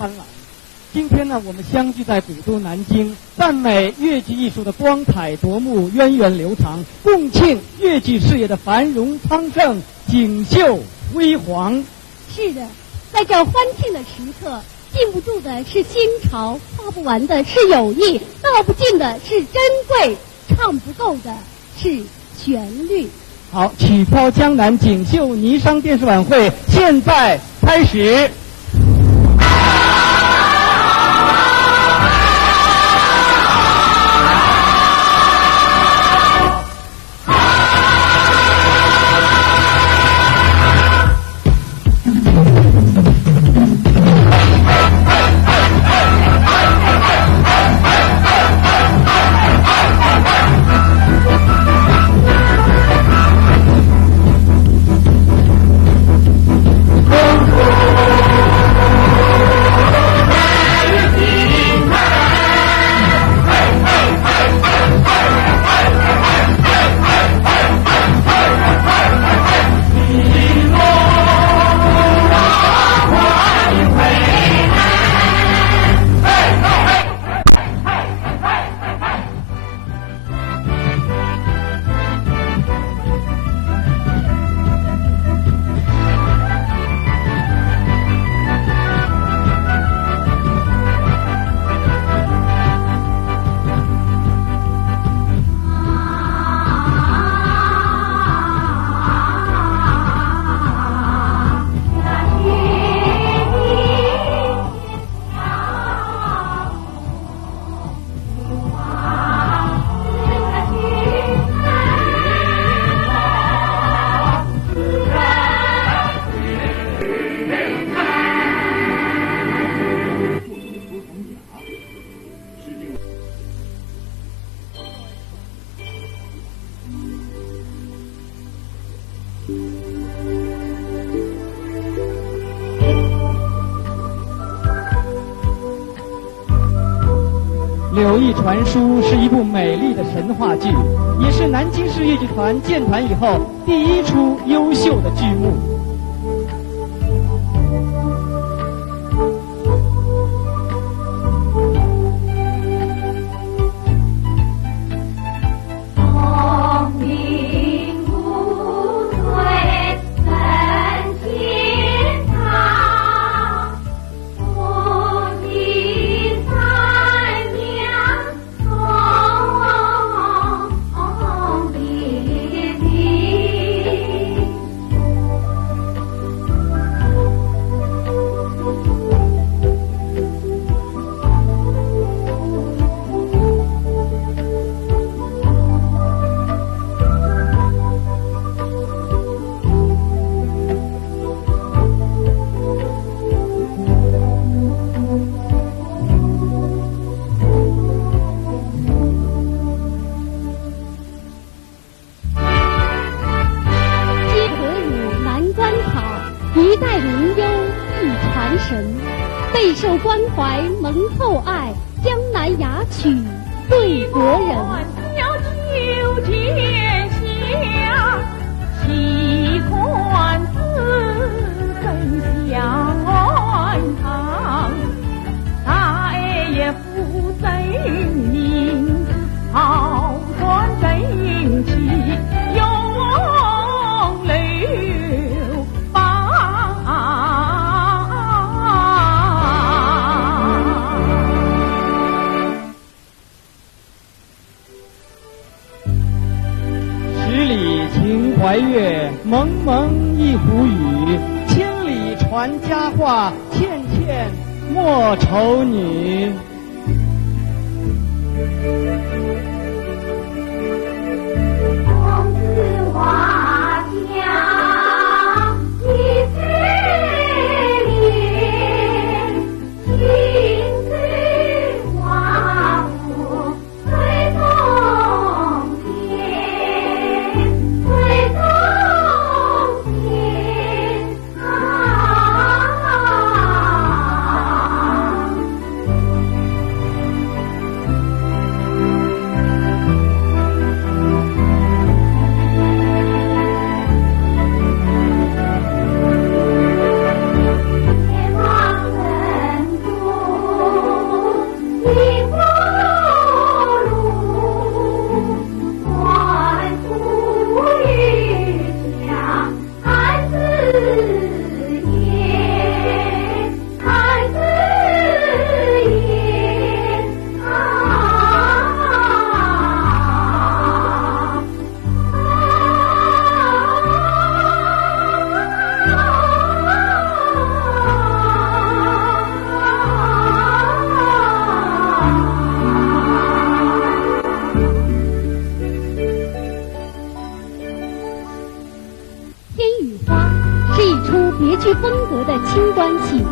斑斓。今天呢，我们相聚在古都南京，赞美越剧艺术的光彩夺目、源远流长，共庆越剧事业的繁荣昌盛、锦绣辉煌。是的，在这欢庆的时刻，禁不住的是新潮，花不完的是友谊，道不尽的是珍贵，唱不够的是旋律。好，曲飘江南锦绣霓裳电视晚会现在开始。《柳毅传书》是一部美丽的神话剧，也是南京市越剧团建团以后第一出优秀的剧目。备受关怀蒙厚爱，江南雅曲对国人。要求天下，齐款子更相堂，大爷负贼名，好传正气，永流芳。十里秦淮月，蒙蒙一湖雨。千里传佳话，倩倩莫愁女。公子画家，一岁脸，心随画布最中间，最中间啊。别具风格的清官戏，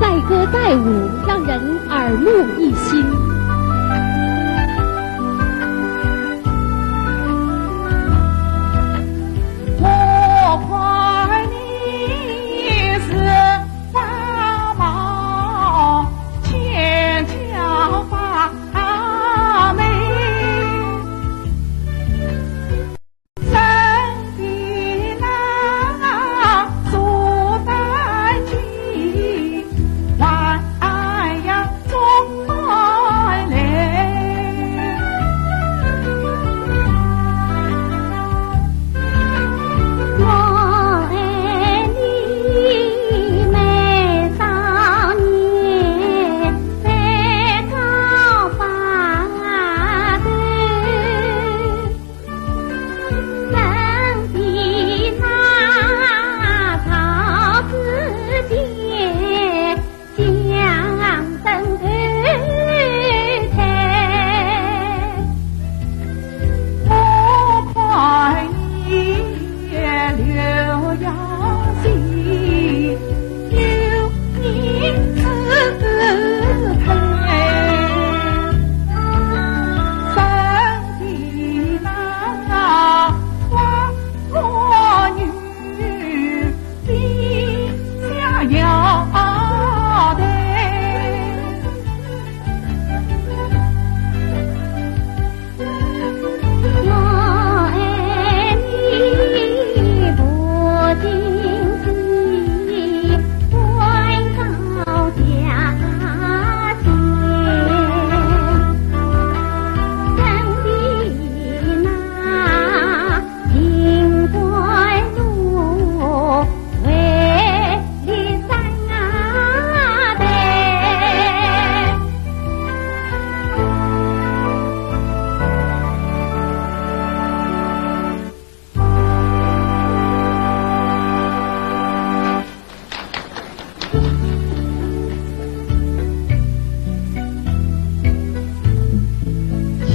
载歌载舞，让人耳目一新。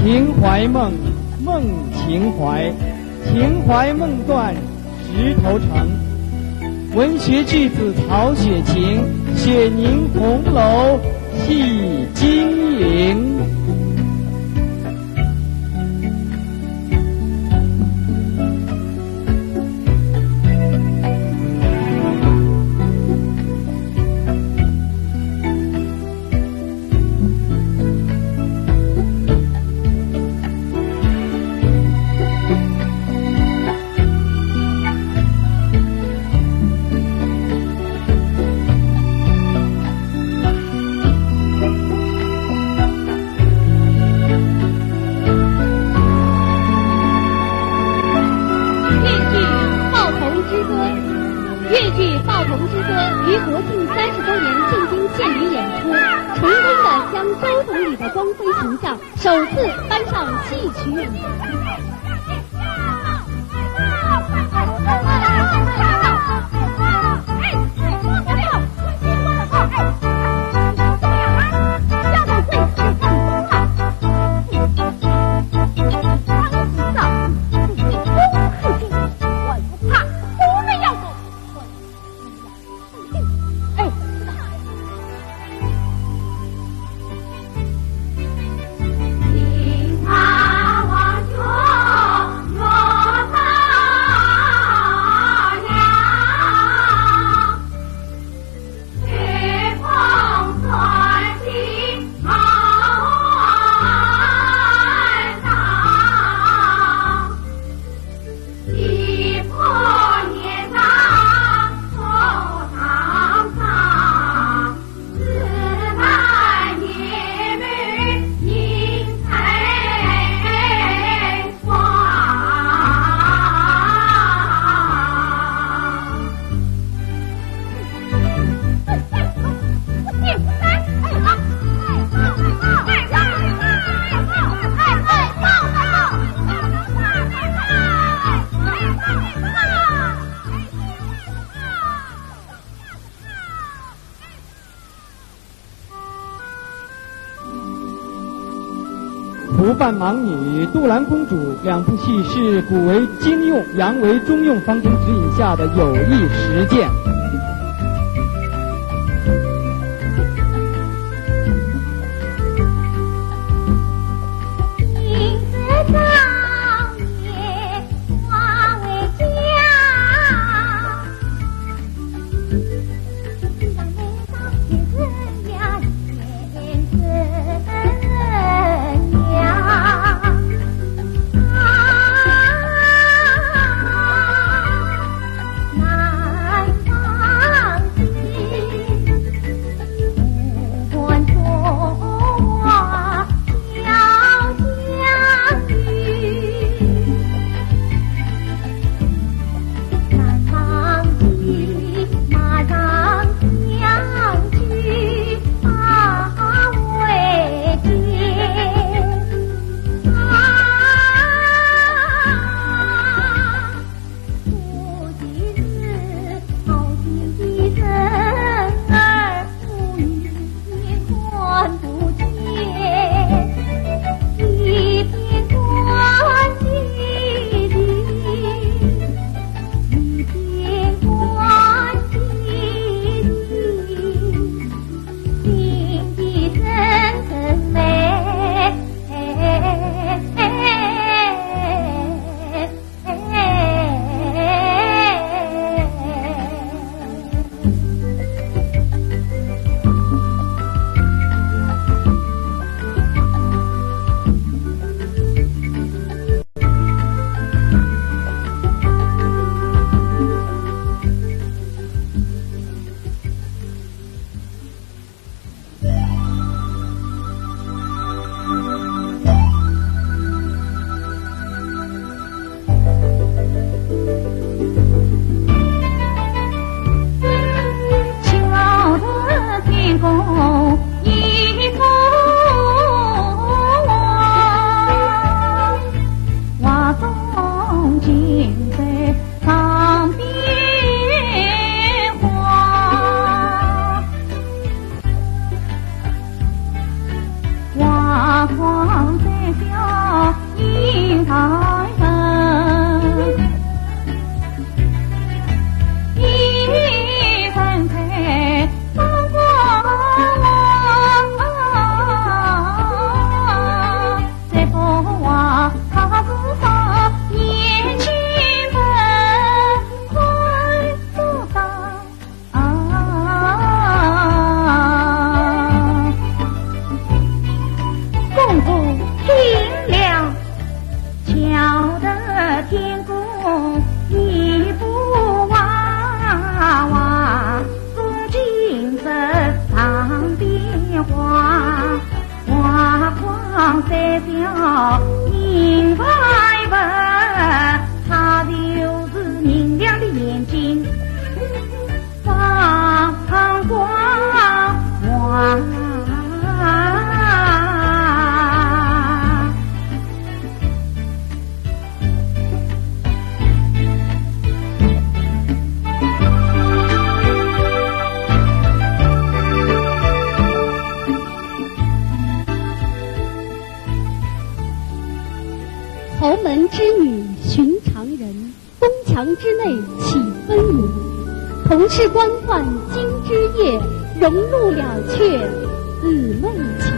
情怀梦，梦情怀，情怀梦断石头城。文学巨子曹雪芹，雪凝红楼戏金营。越剧《报童之歌》于国庆30周年进京献礼演出，成功的将周总理的光辉形象首次搬上戏曲舞台。胡范盲女、杜兰公主两部戏是古为今用、洋为中用方针指引下的有益实践。房之内起分明，同是官宦今之夜，荣禄了却姊妹情。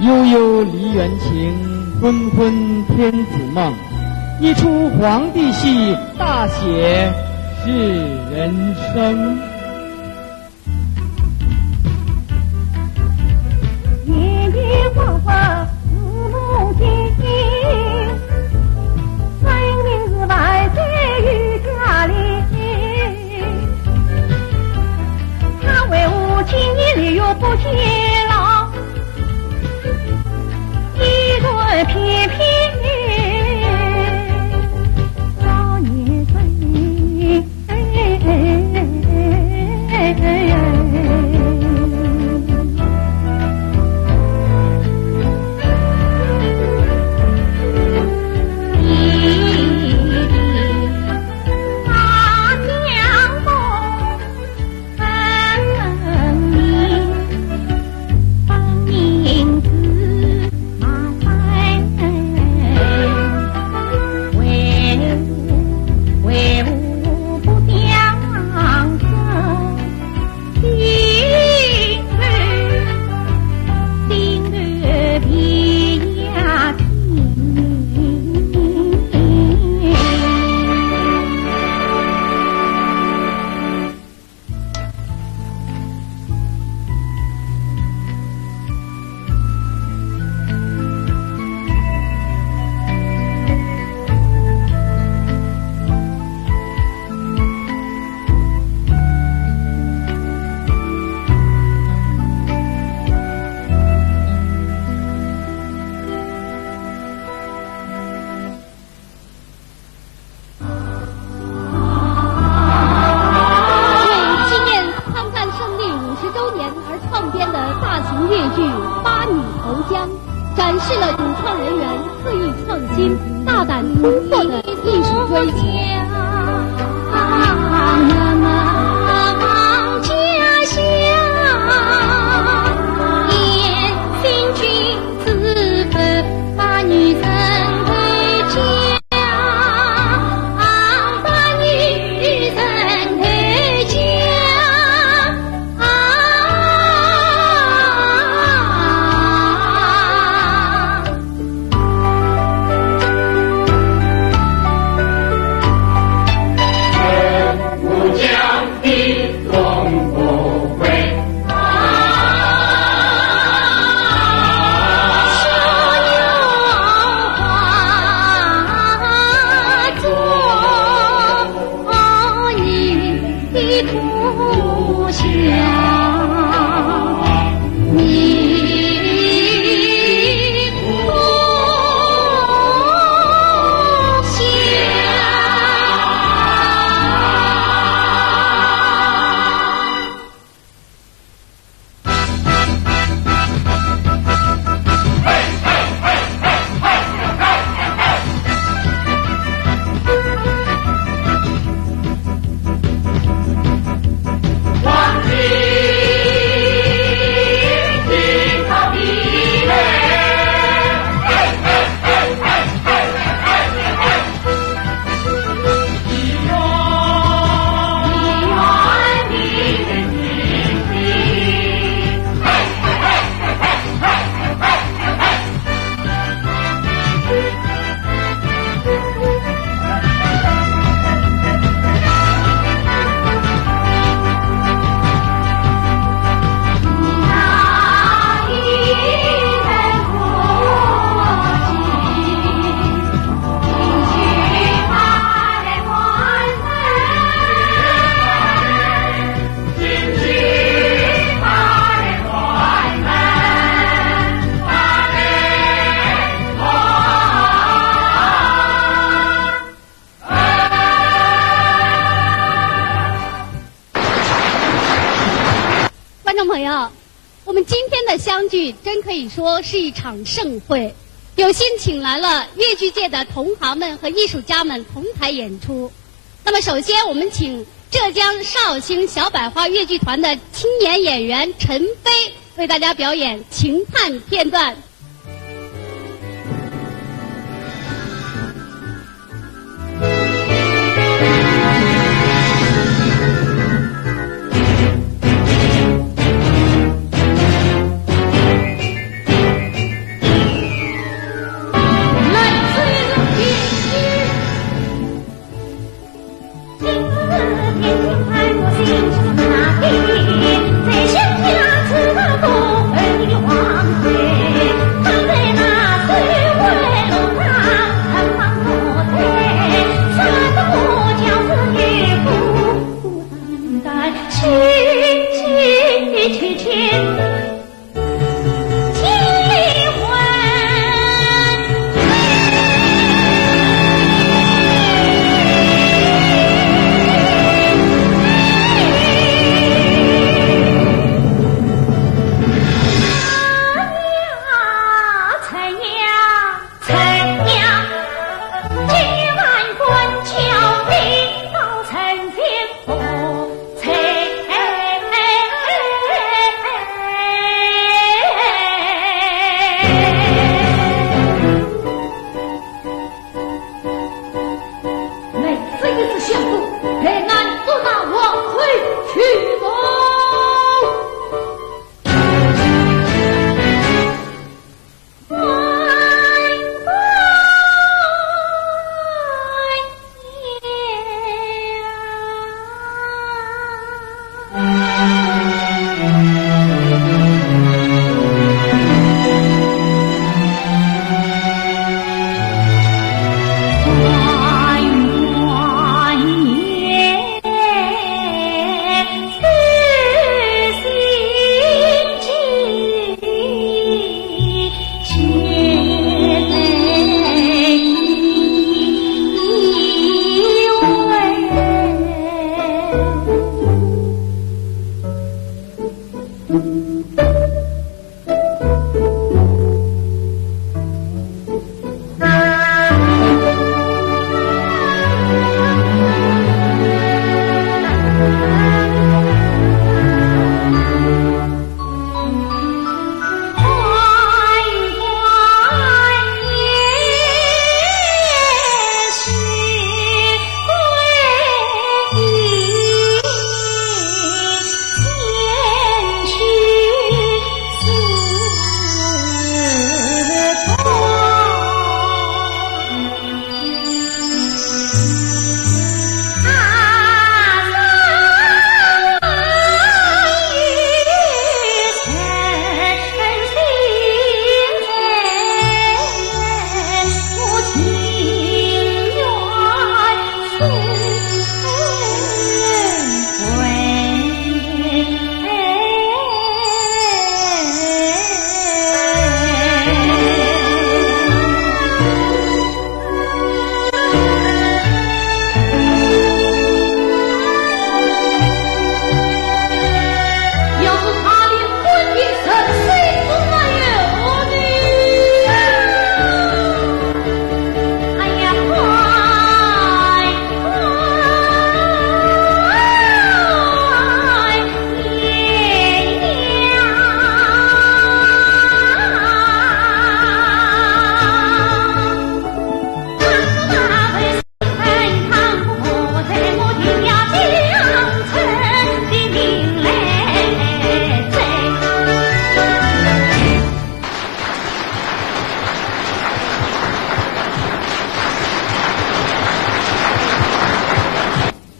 悠悠梨园情，昏昏天子梦。一出皇帝戏，大写是人生。夜夜花花四目睛，3年200岁于家里。他为我今年6月不见老，一轮翩翩少年岁。展示了主创人员恣意创新、大胆突破的艺术追求。观众朋友，我们今天的相聚真可以说是一场盛会，有幸请来了越剧界的同行们和艺术家们同台演出。那么首先我们请浙江绍兴小百花越剧团的青年演员陈飞为大家表演情探片段。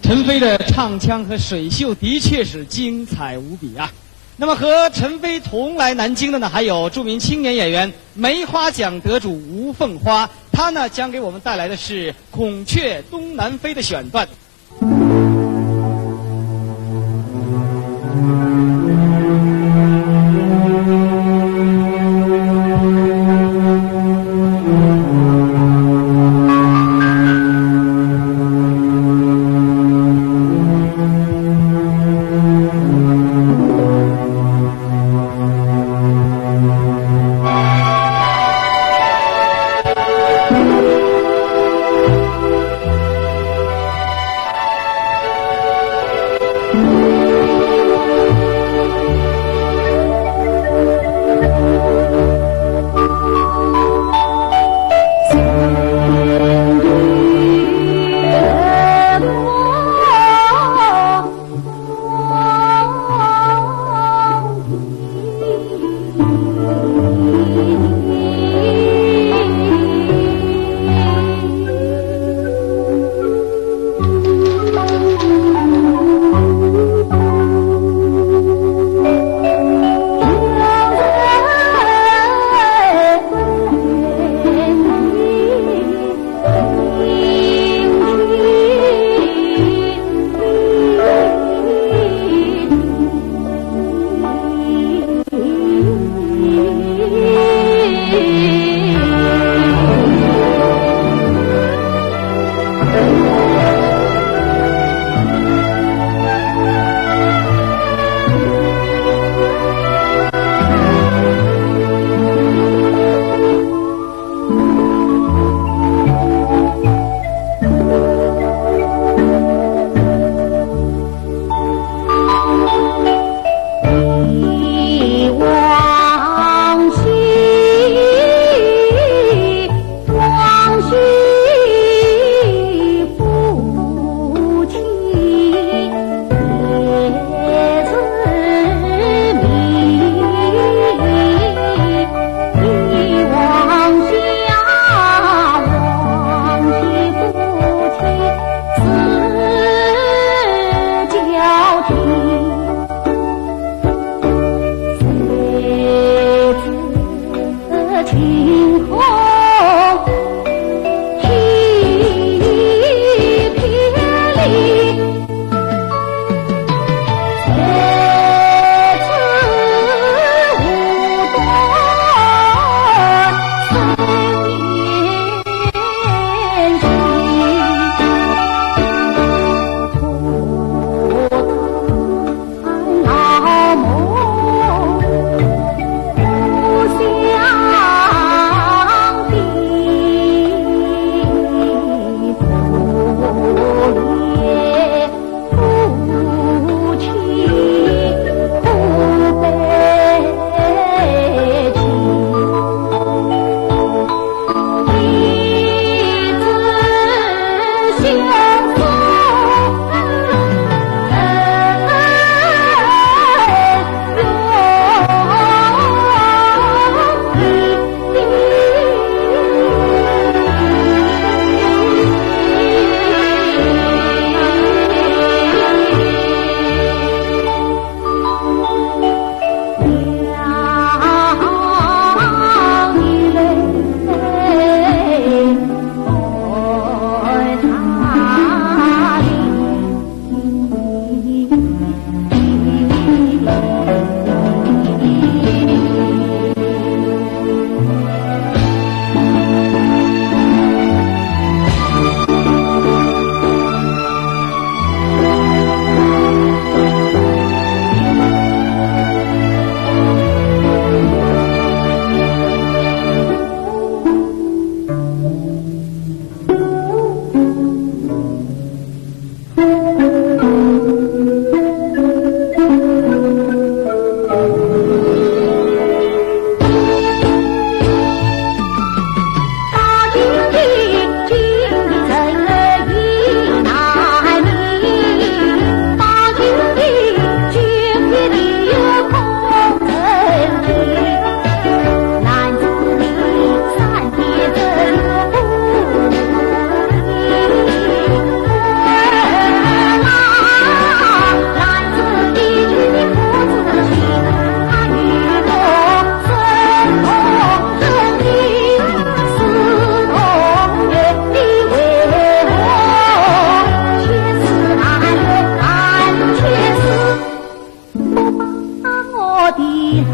陈飞的唱腔和水袖的确是精彩无比啊！那么和陈飞同来南京的呢，还有著名青年演员梅花奖得主吴凤花，她呢将给我们带来的是《孔雀东南飞》的选段。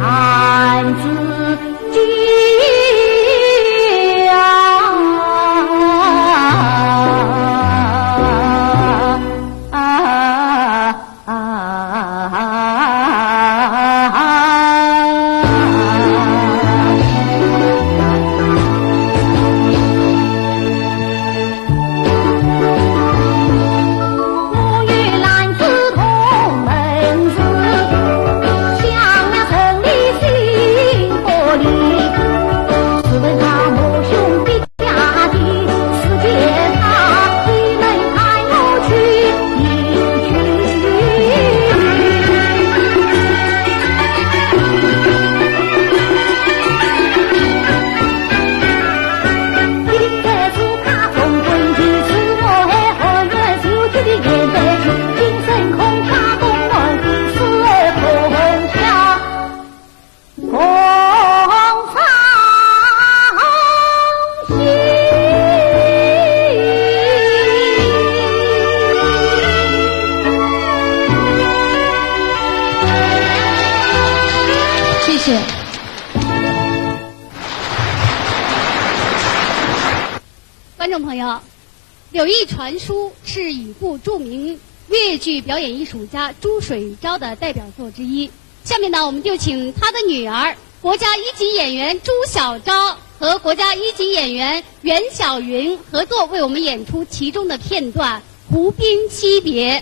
汉子君观众朋友，柳毅传书是已故著名越剧表演艺术家朱水昭的代表作之一。下面呢，我们就请他的女儿国家一级演员朱小昭和国家一级演员袁晓云合作为我们演出其中的片段《湖滨惜别》。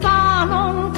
早龙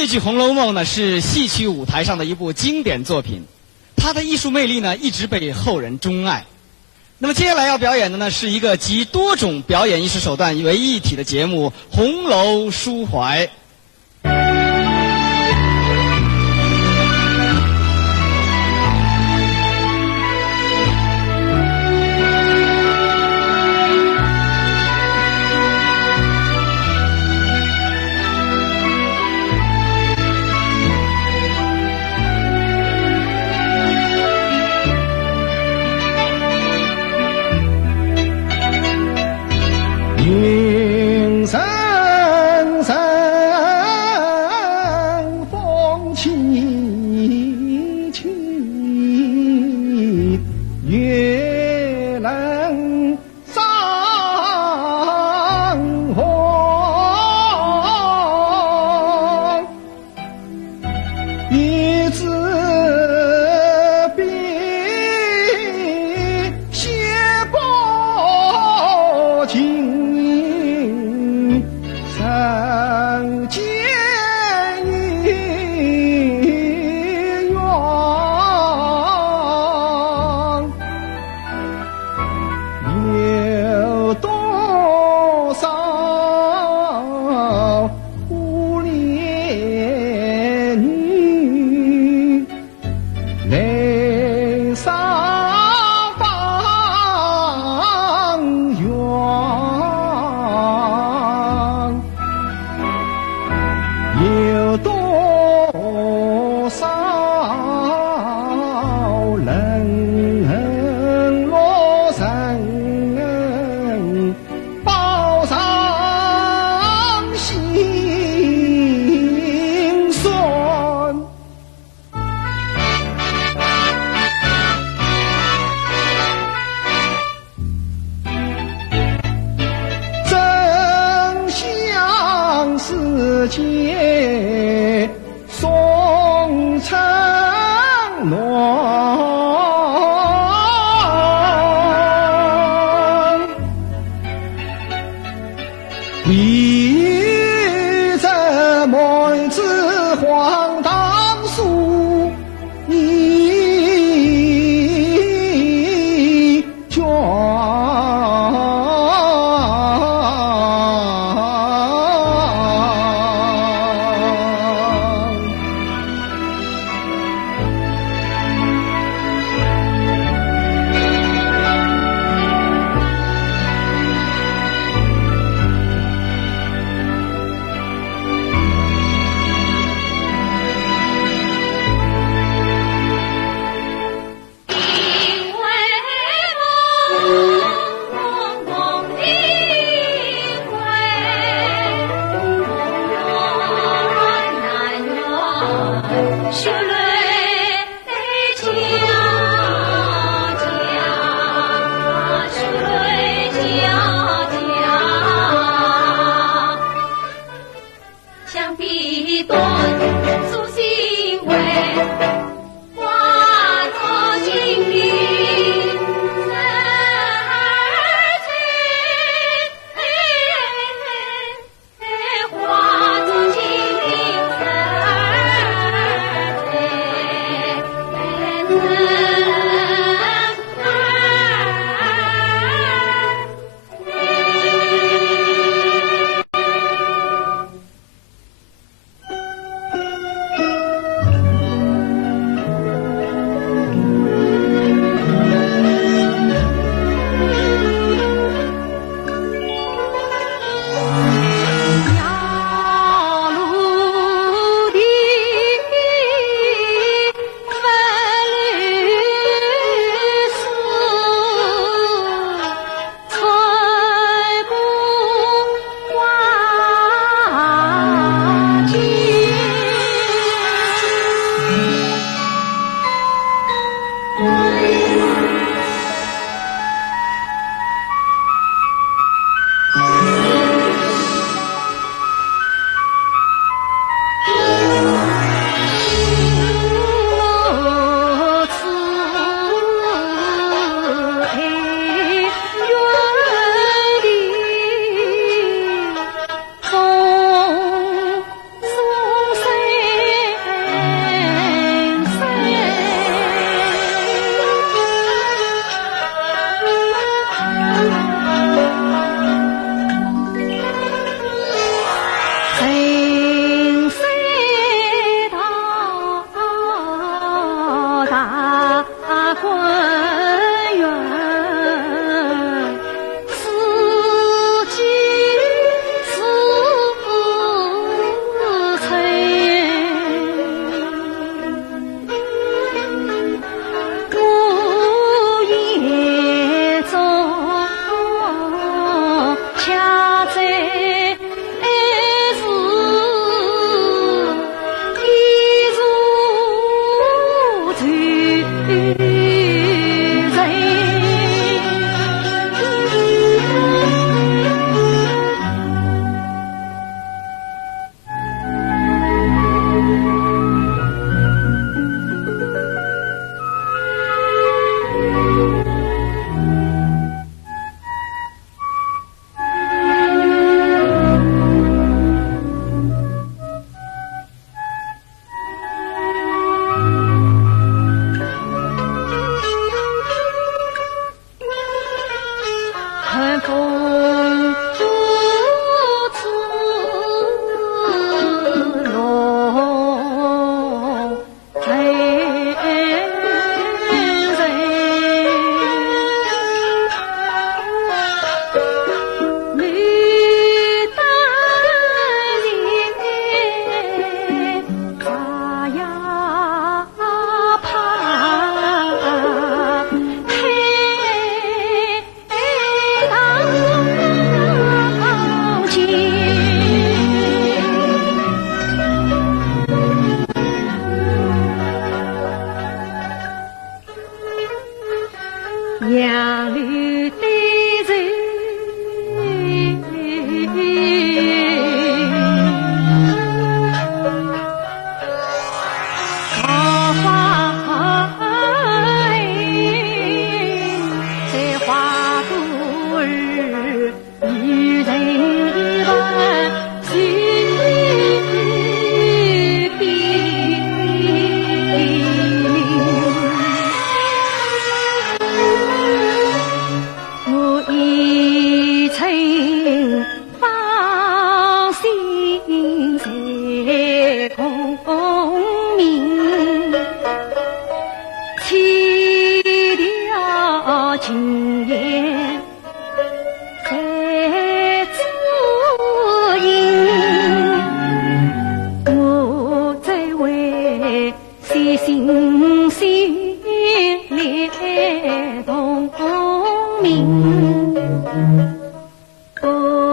越剧《红楼梦》呢是戏曲舞台上的一部经典作品，它的艺术魅力呢一直被后人钟爱。那么接下来要表演的呢是一个集多种表演艺术手段为一体的节目《红楼抒怀》。云深深，风凄凄，月能上红，一字笔写过情。见一缘，有多少苦恋女，泪洒芳园。有多少人落人报上心酸。真相世界送承诺，一这妹子荒唐书，你卷。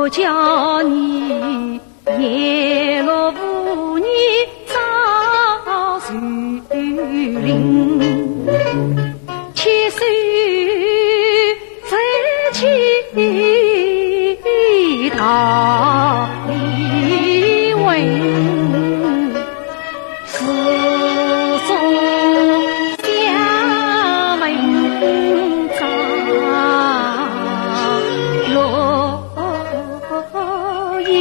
我叫你叶落无你早树林，千岁再去桃李闻，世中香门张落英。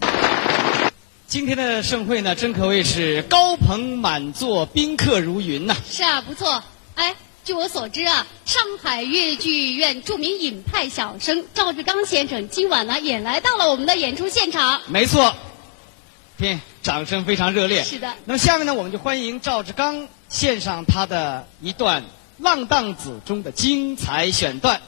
京。今天的盛会呢，真可谓是高朋满座，宾客如云呐。是啊，不错。哎，据我所知啊，上海越剧院著名尹派小生赵志刚先生今晚呢也来到了我们的演出现场。没错，听，掌声非常热烈。是的。那么下面呢，我们就欢迎赵志刚献上他的一段《浪荡子》中的精彩选段。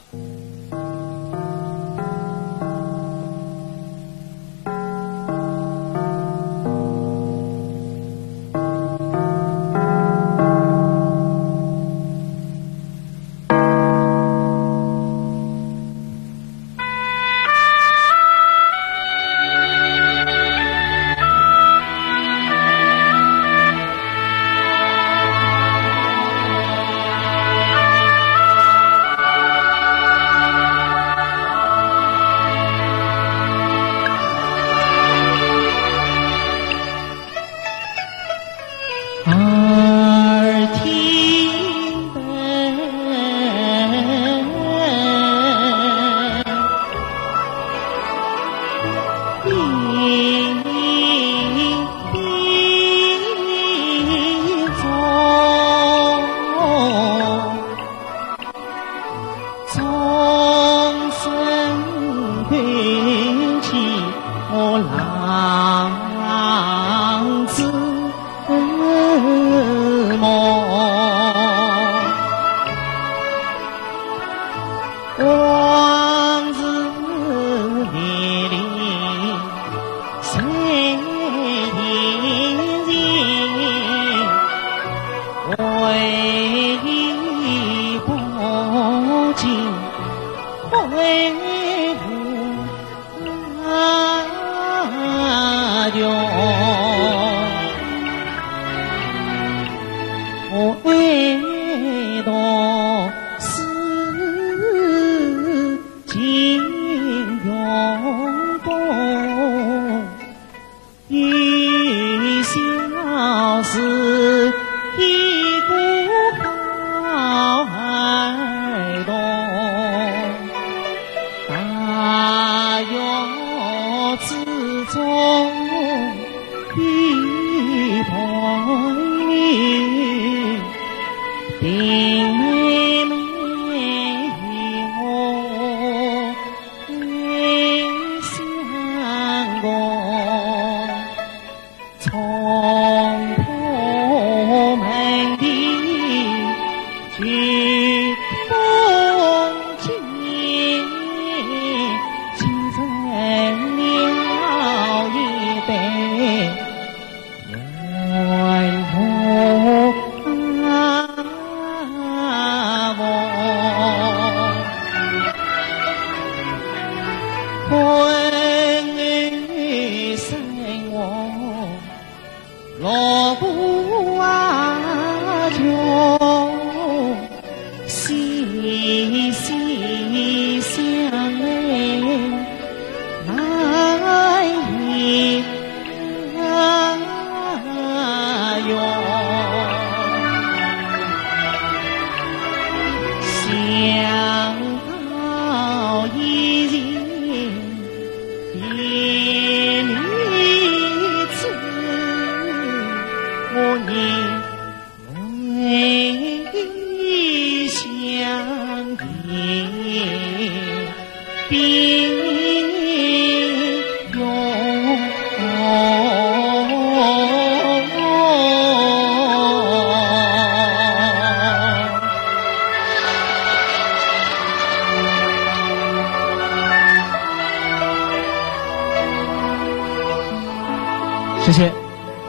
谢谢，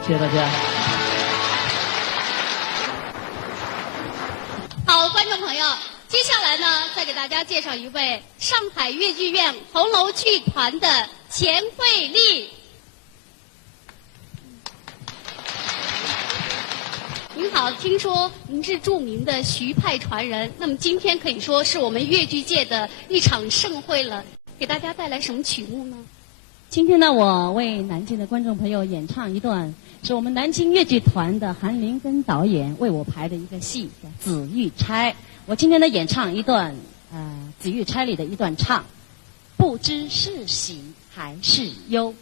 谢谢大家。好，观众朋友，接下来呢，再给大家介绍一位上海越剧院红楼剧团的钱慧丽。您好，听说您是著名的徐派传人，那么今天可以说是我们越剧界的一场盛会了，给大家带来什么曲目呢？今天呢，我为南京的观众朋友演唱一段，是我们南京越剧团的韩林根导演为我排的一个戏，叫《紫玉钗》。我今天呢演唱一段，《紫玉钗》里的一段唱，不知是喜还是忧。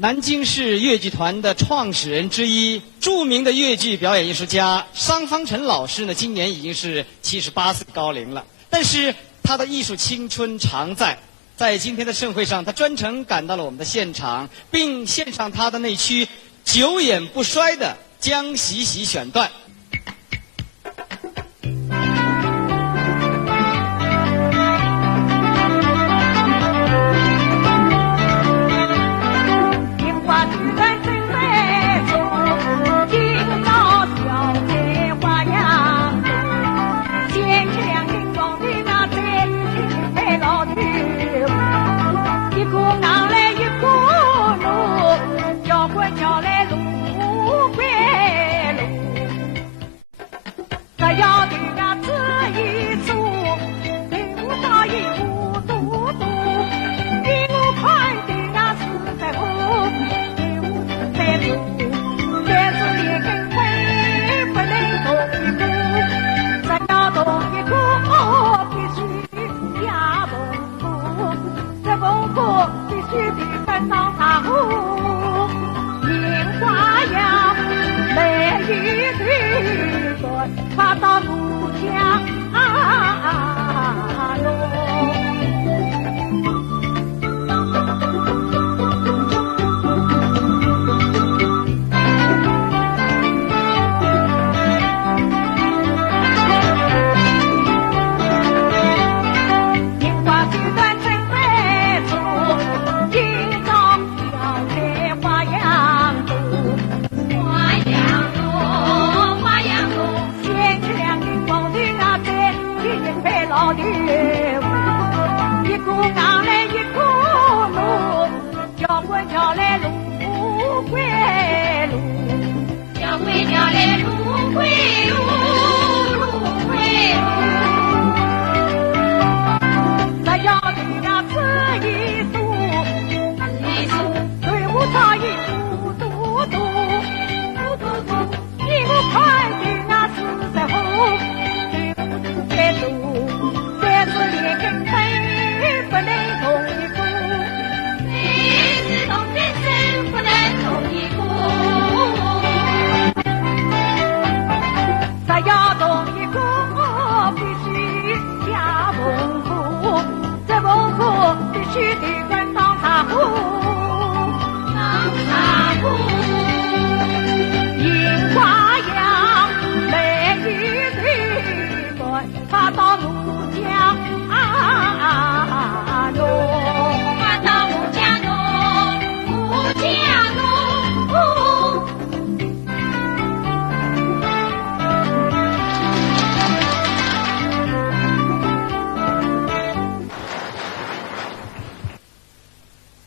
南京市越剧团的创始人之一，著名的越剧表演艺术家商方辰老师呢，今年已经是78岁高龄了。但是他的艺术青春常在，在今天的盛会上，他专程赶到了我们的现场，并献上他的那曲久演不衰的《江喜喜》选段。关当茶壶，樱花样，美玉对对，跨到怒江哟。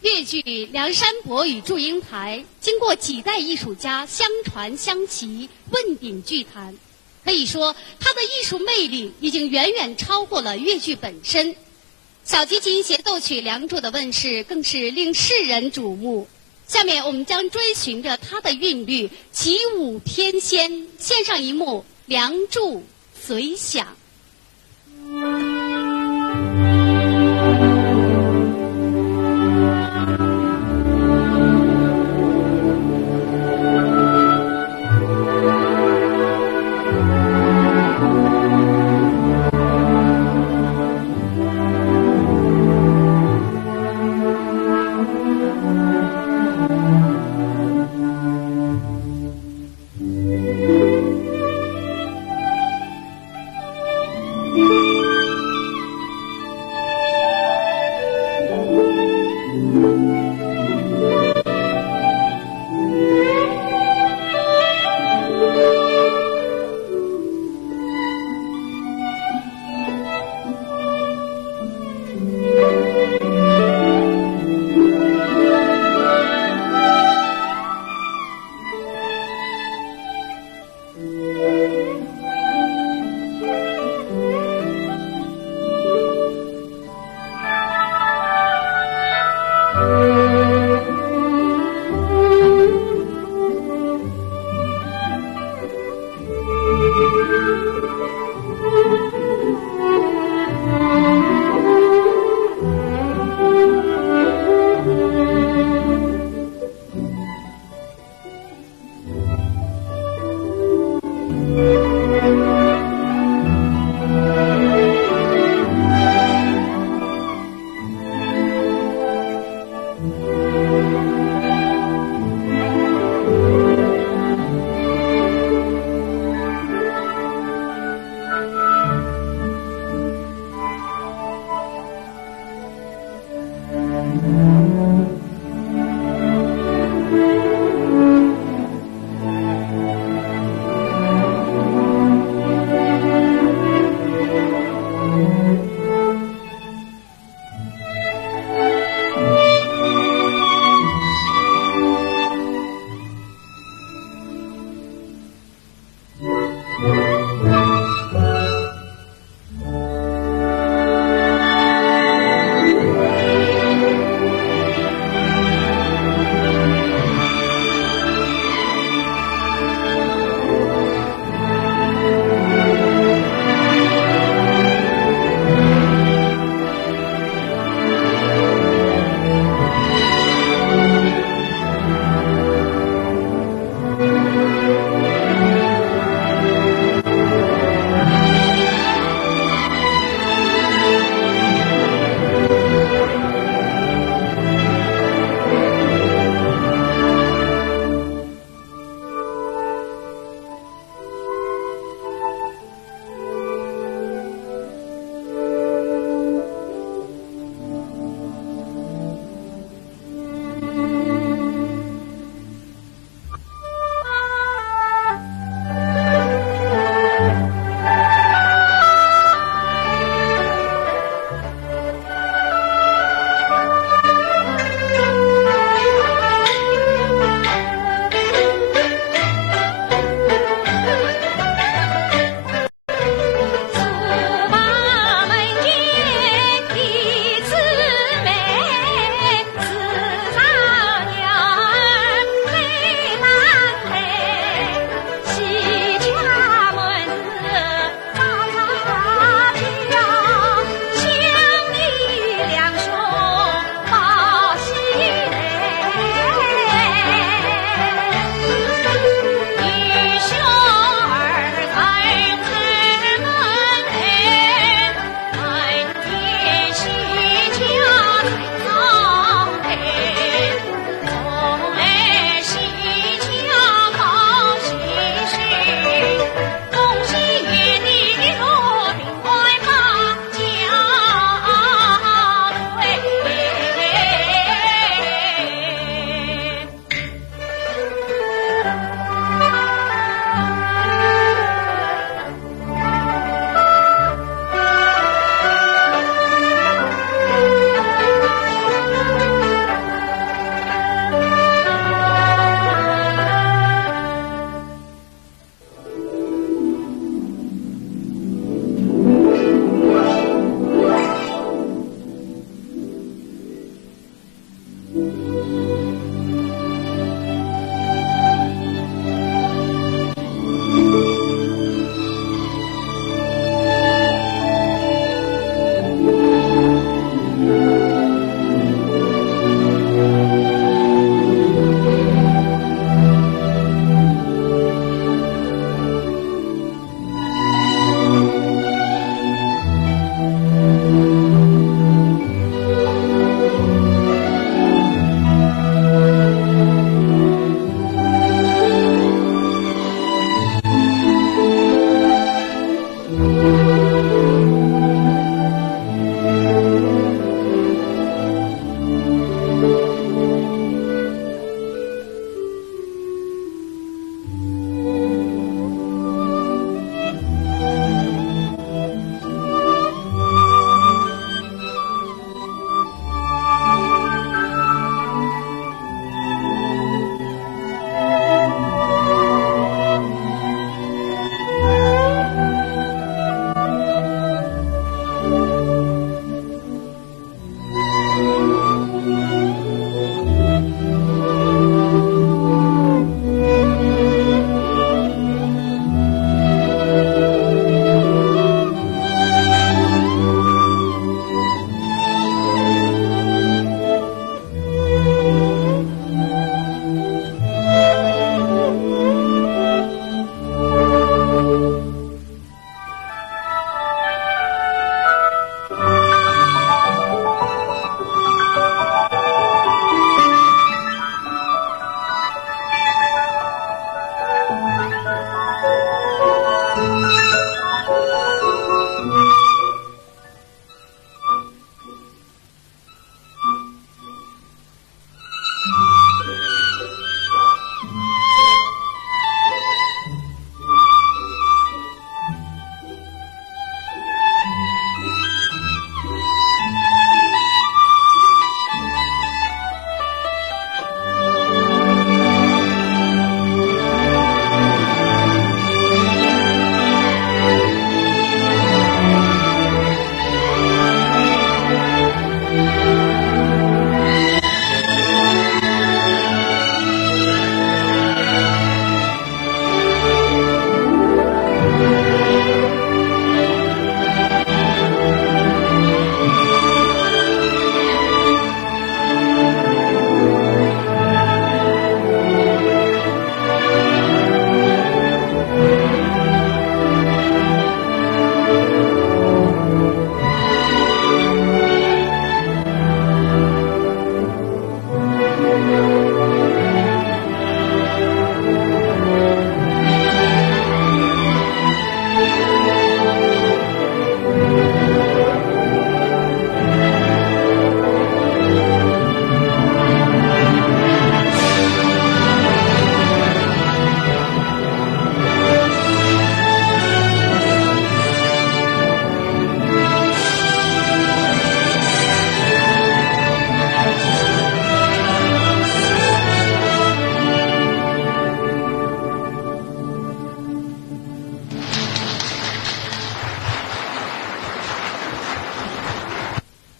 越剧《梁山伯与祝英台》经过几代艺术家相传相齐，问鼎剧坛，可以说它的艺术魅力已经远远超过了越剧本身。小提琴协奏曲《梁祝》的问世更是令世人瞩目。下面我们将追寻着它的韵律，起舞天仙，献上一幕《梁祝随想》。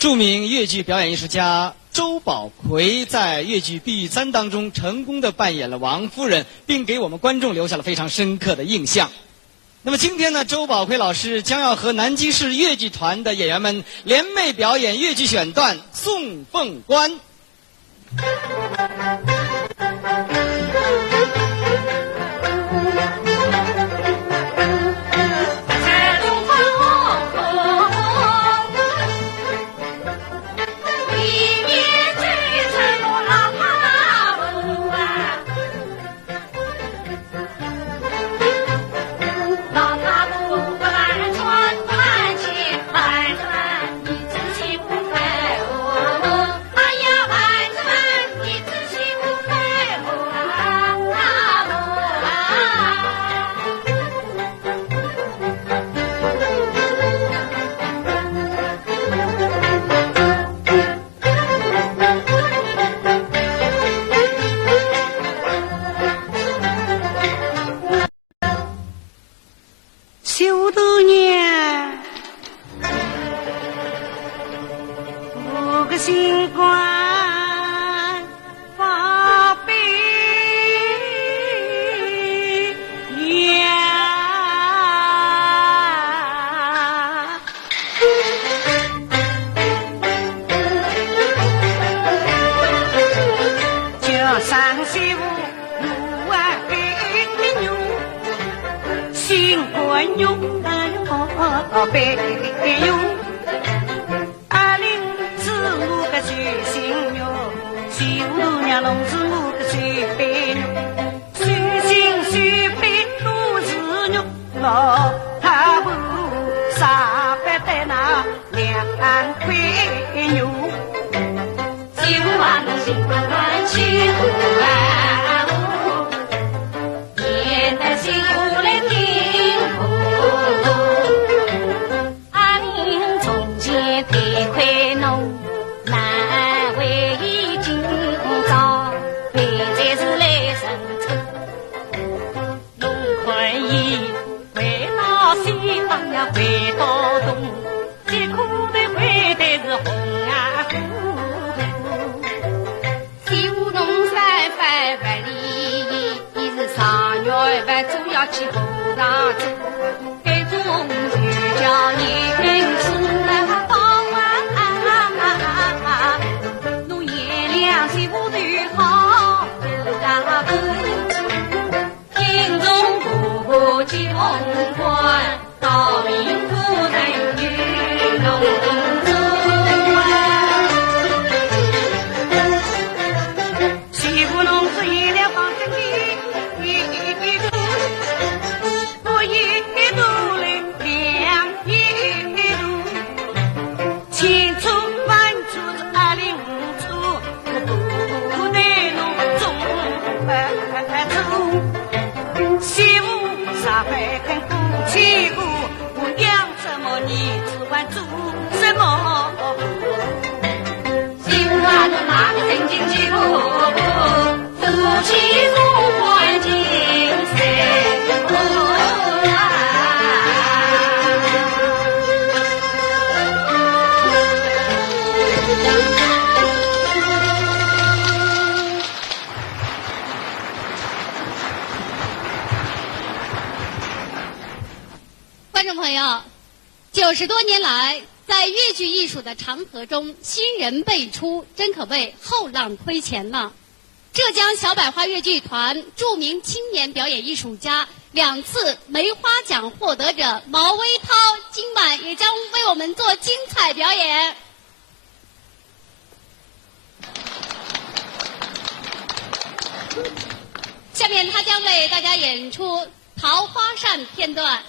著名越剧表演艺术家周宝奎在越剧《碧玉簪》当中成功的扮演了王夫人，并给我们观众留下了非常深刻的印象。那么今天呢，周宝奎老师将要和南京市越剧团的演员们联袂表演越剧选段《送凤冠》。哎呀，万子万，你仔细不备用。阿玲是我个随心肉，媳妇娘侬是我个随备肉，随心随备都是肉，我他不傻白的那两块肉，媳妇啊侬心欢喜啊。回到东，最苦的回的是红啊苦。媳妇侬三番不离，你是上月份总要去后上走，该种就叫你跟出来帮啊，侬原谅媳妇最好大步，心中步步结红关。到民夫人与农村媳妇农是一两房子里一度，我一度来两一度，千处万处是205处，我不得农中媳妇啥会肯不起过。你只管做什么？媳妇啊，侬哪个曾经记过？夫妻同欢今生观众朋友。90多年来，在越剧艺术的长河中，新人辈出，真可谓后浪推前浪。浙江小百花越剧团著名青年表演艺术家、2次梅花奖获得者毛威涛，今晚也将为我们做精彩表演。下面他将为大家演出《桃花扇》片段。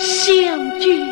相聚。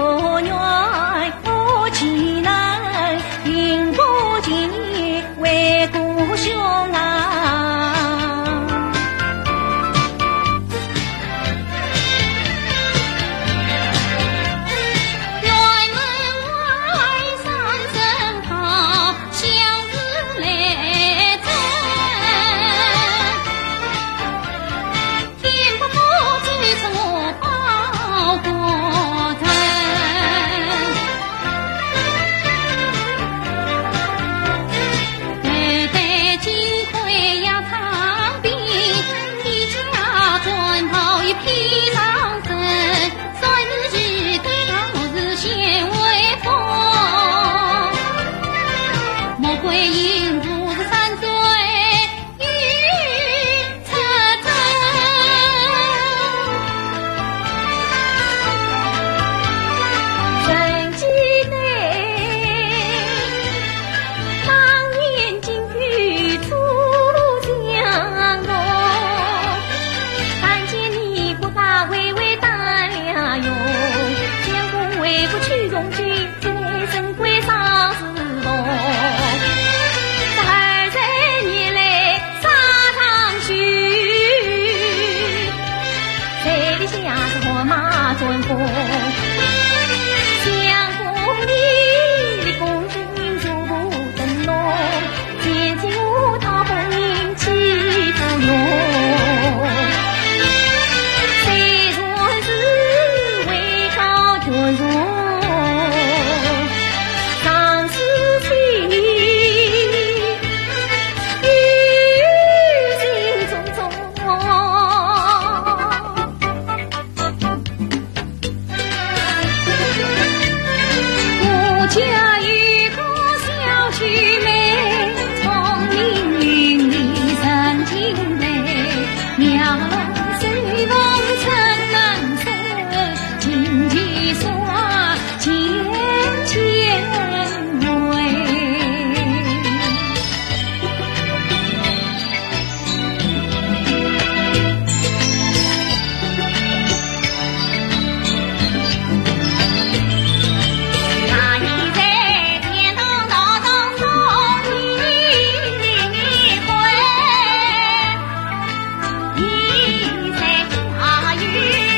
我愿我岂能拼搏尽为故乡啊！愿门外三声炮，向日来争。天不负最初报国仇。代代金盔呀长兵，一家砖炮一匹上身。三日之对当日显威风，莫怪英主是三岁欲出征。曾记得当年金玉初相逢，但见你骨大巍巍胆量勇，将功为国去中军，再生归上是龙。23年来沙场去，在里下是火马尊风。相公里公军逐步登龙，见见我讨风引起不用。虽说是位高军容，上世情于心中中。我家有个小曲妹，聪明伶俐神经美，妙龙随风城南山，琴棋书画千回。那一在天堂道上送一回，一在家有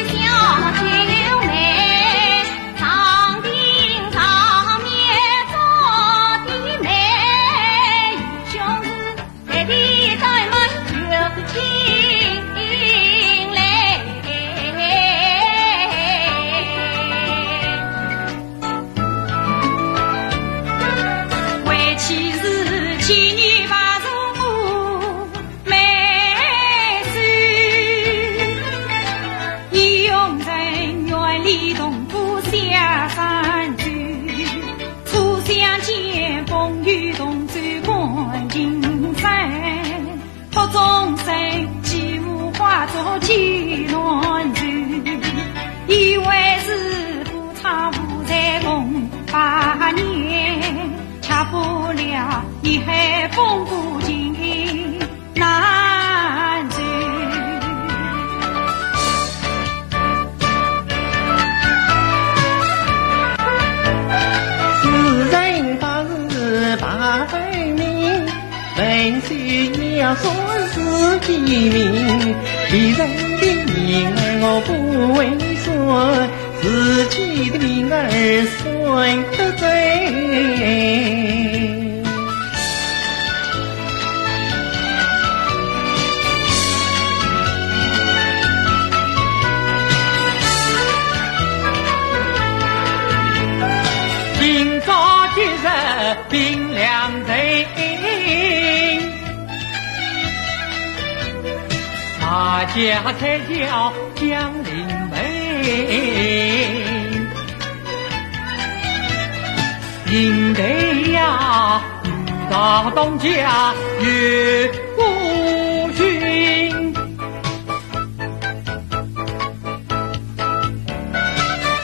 小九妹，长亭上面坐的美，兄是在地在门就是亲来。为妻是千年把如美事，义勇人愿立东府下山居，初相见风雨同舟观金山，福中生起舞化作几乱船，以为是夫唱妇在共8年，恰不了一海风骨尽难追。世人把事把分明，人虽要算自己命，别人的命儿我不会算，自己的命儿算得准。今朝今日凭良人，大家才叫江陵美。应得呀，遇到东家岳不逊，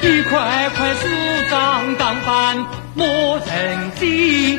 一块块树张当板莫人心。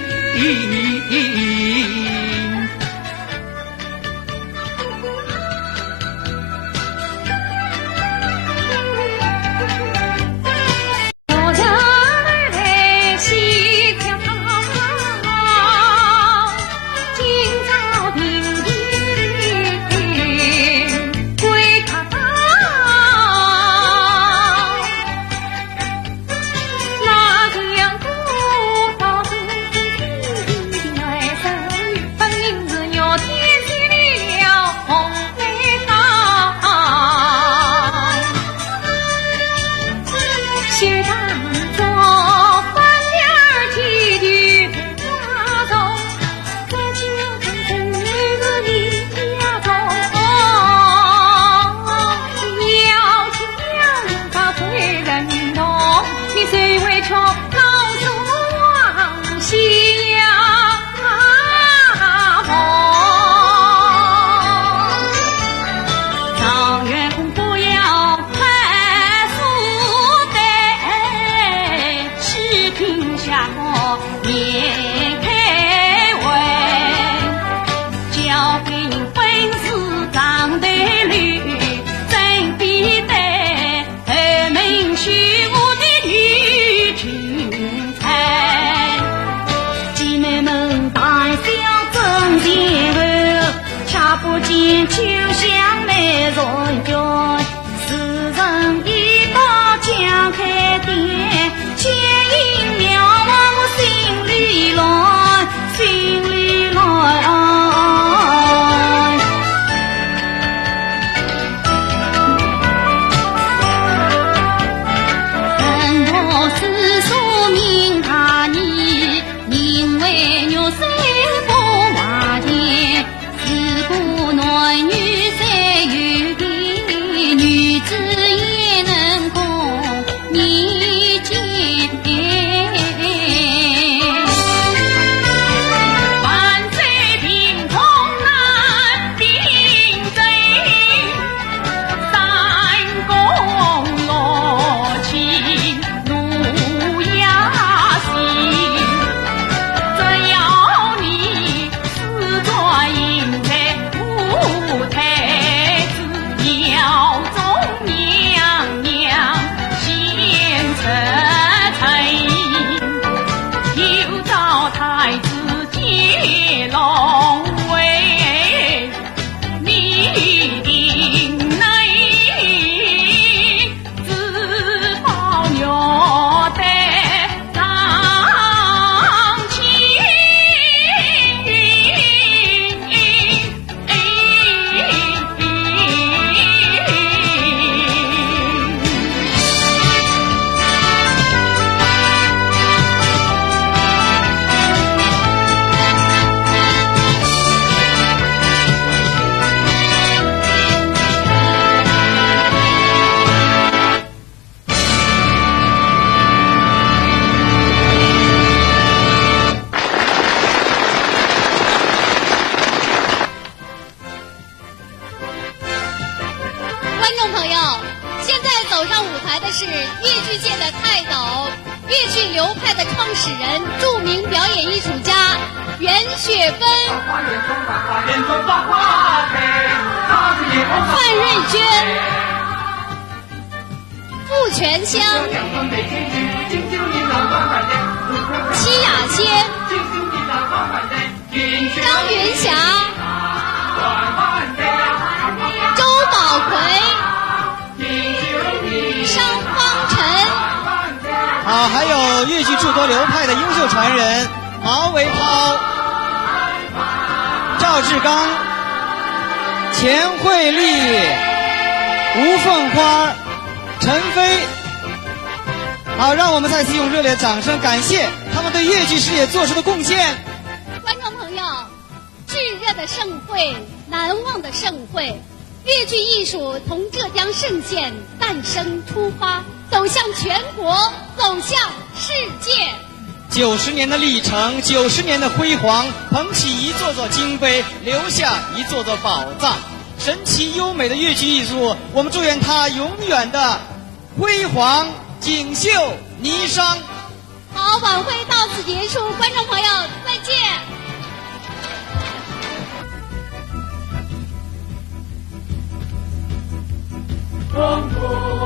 学当作翻脸体的花种，在酒中等日你家中，要听要用他会人懂，你虽未出告诉往昔呀梦，状元不要看书呆，视频下过面开胃，交给本事长得绿，真必得后门虚无的女君才，姐妹们大小争先后，瞧不见就像没人缘，世人一到讲开店，牵引了我心里乱，心里乱。人我世俗名他你，因为肉身不瓦解，自古男女谁有的，女子也能共你见。万岁凭空难定罪，三公落情路雅行，只要你死做英才无太子，要中娘娘显彻诚，有朝太子接龙位，你定内自保鸟得长青。观众朋友，现在走上舞台的是越剧界的泰斗，越剧流派的创始人，著名表演艺术家袁雪芬、范瑞娟、傅全香、戚雅仙、张云霞、周宝奎、商方辰。啊，还有越剧诸多流派的优秀传人毛维涛、赵志刚、钱慧丽、吴凤花、陈飞。好，让我们再次用热烈的掌声感谢他们对越剧事业做出的贡献。观众朋友，炙热的盛会，难忘的盛会，越剧艺术从浙江嵊县诞生出发，走向全国，走向世界。90年的历程，90年的辉煌，捧起一座座金杯，留下一座座宝藏。神奇优美的越剧艺术，我们祝愿它永远的辉煌、锦绣、霓裳。好，晚会到此结束，观众朋友再见。中国